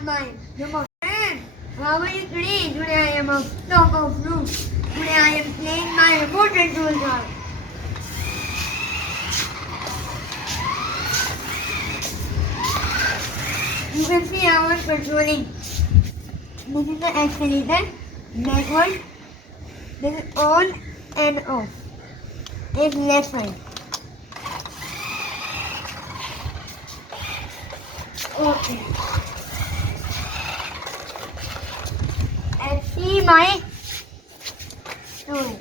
start my demonstration. How are you today? Today I am a top of room. Today I am playing my remote control car. You can see I was controlling. This is the accelerator, backward. This is on and off. It's left side. Okay. And see my tool.